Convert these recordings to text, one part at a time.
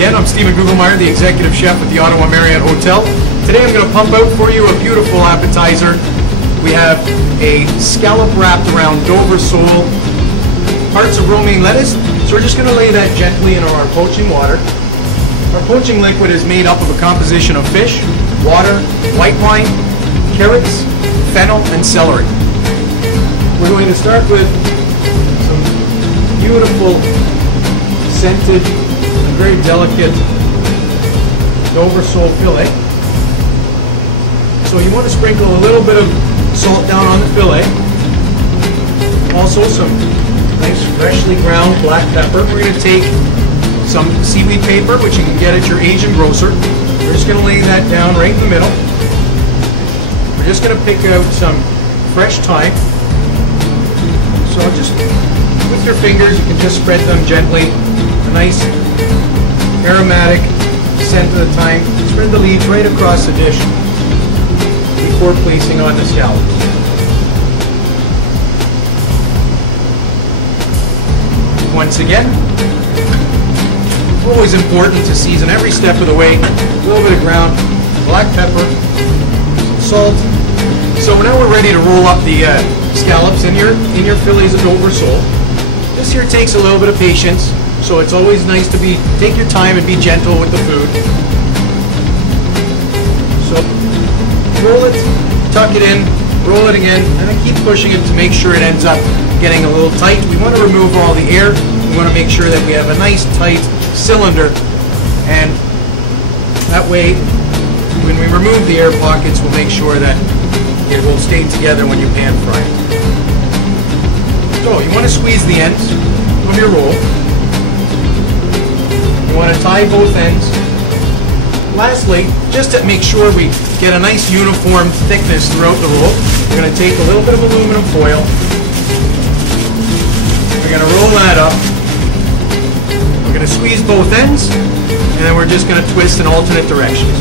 again. I'm Stephen Gourmet, the executive chef at the Ottawa Marriott Hotel. Today I'm going to pump out for you a beautiful appetizer. We have a scallop wrapped around Dover sole, parts of romaine lettuce. So we're just going to lay that gently in our poaching water. Our poaching liquid is made up of a composition of fish, water, white wine, carrots, fennel, and celery. We're going to start with some beautiful, scented, and very delicate Dover sole fillet. So you want to sprinkle a little bit of salt down on the fillet. Also some nice freshly ground black pepper. We're going to take some seaweed paper, which you can get at your Asian grocer. We're just going to lay that down right in the middle. We're just going to pick out some fresh thyme. So just with your fingers, you can just spread them gently. A nice aromatic scent of the thyme. Spread the leaves right across the dish before placing on the scallops. Once again, always important to season every step of the way. A little bit of ground black pepper, salt. So now we're ready to roll up the scallops in your fillets of Dover sole. This here takes a little bit of patience, so it's always nice to take your time and be gentle with the food. So roll it, tuck it in, roll it again, and then keep pushing it to make sure it ends up getting a little tight. We want to remove all the air. We want to make sure that we have a nice tight cylinder, and that way when we remove the air pockets, we'll make sure that it will stay together when you pan fry it. So you want to squeeze the ends of your roll. You want to tie both ends. Lastly, just to make sure we get a nice uniform thickness throughout the roll, we're going to take a little bit of aluminum foil. We're going to roll that up. We're going to squeeze both ends, and then we're just going to twist in alternate directions.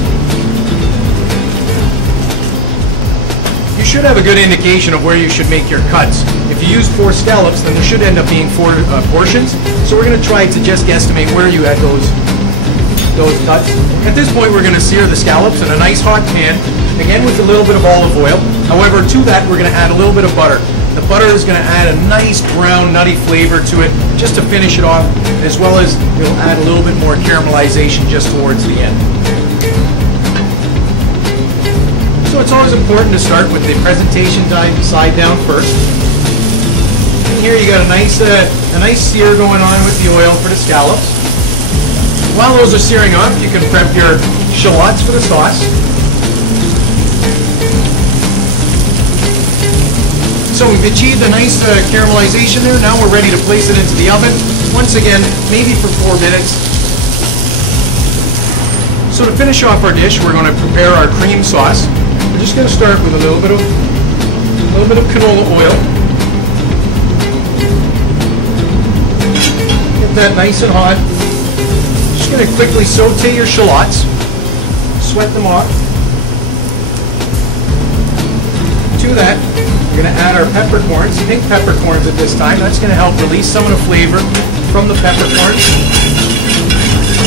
You should have a good indication of where you should make your cuts. If you use 4 scallops, then there should end up being 4 portions. So we're going to try to just guesstimate where you had those cuts. At this point, we're going to sear the scallops in a nice hot pan, again with a little bit of olive oil. However, to that, we're going to add a little bit of butter. The butter is going to add a nice brown, nutty flavor to it, just to finish it off, as well as it'll add a little bit more caramelization just towards the end. So it's always important to start with the presentation side down first. And here you got a nice sear going on with the oil for the scallops. While those are searing off, you can prep your shallots for the sauce. So we've achieved a nice caramelization there. Now we're ready to place it into the oven. Once again, maybe for 4 minutes. So to finish off our dish, we're going to prepare our cream sauce. We're just going to start with a little bit of canola oil. Get that nice and hot. Just going to quickly saute your shallots. Sweat them off. To that, we're going to add our peppercorns, pink peppercorns at this time. That's going to help release some of the flavor from the peppercorns.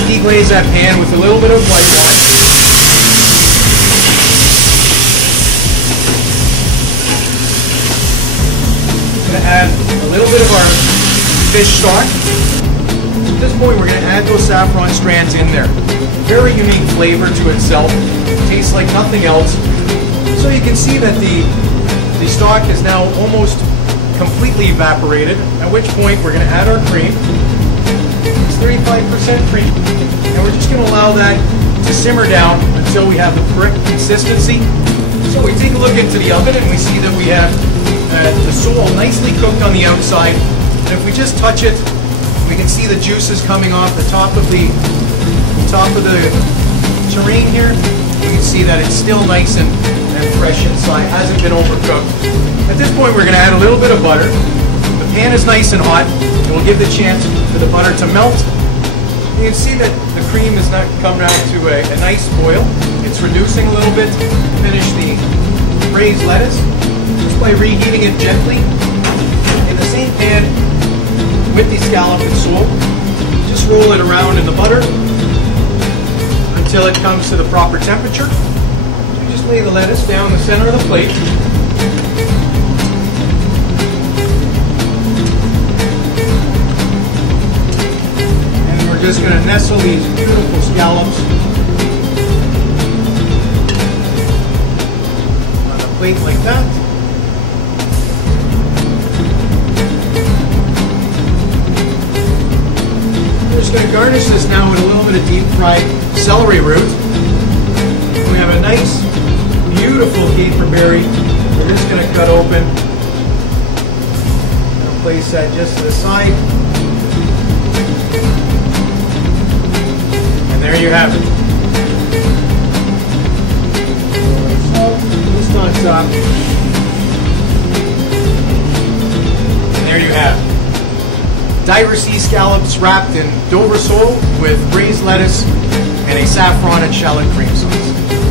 Deglaze that pan with a little bit of white wine. We're going to add a little bit of our fish stock. At this point, we're going to add those saffron strands in there. Very unique flavor to itself. Tastes like nothing else. So you can see that the stock is now almost completely evaporated, at which point we're going to add our cream. It's 35% cream, and we're just going to allow that to simmer down until we have the correct consistency. So we take a look into the oven and we see that we have the sole nicely cooked on the outside, and if we just touch it, we can see the juices coming off the top of the terrain here. You can see that it's still nice and fresh inside, hasn't been overcooked. At this point, we're going to add a little bit of butter. The pan is nice and hot. It will give the chance for the butter to melt. You can see that the cream has not come down to a nice boil. It's reducing a little bit to finish the braised lettuce, just by reheating it gently in the same pan with the scallop and sole. Just roll it around in the butter. until it comes to the proper temperature. You just lay the lettuce down the center of the plate. And we're just going to nestle these beautiful scallops on the plate like that. We're just going to garnish this now with a little bit of deep fried celery root. We have a nice, beautiful caper berry. We're just going to cut open. I'm going to place that just to the side. And there you have it. Just on top. And there you have it. Diver sea scallops wrapped in Dover sole with braised lettuce and a saffron and shallot cream sauce.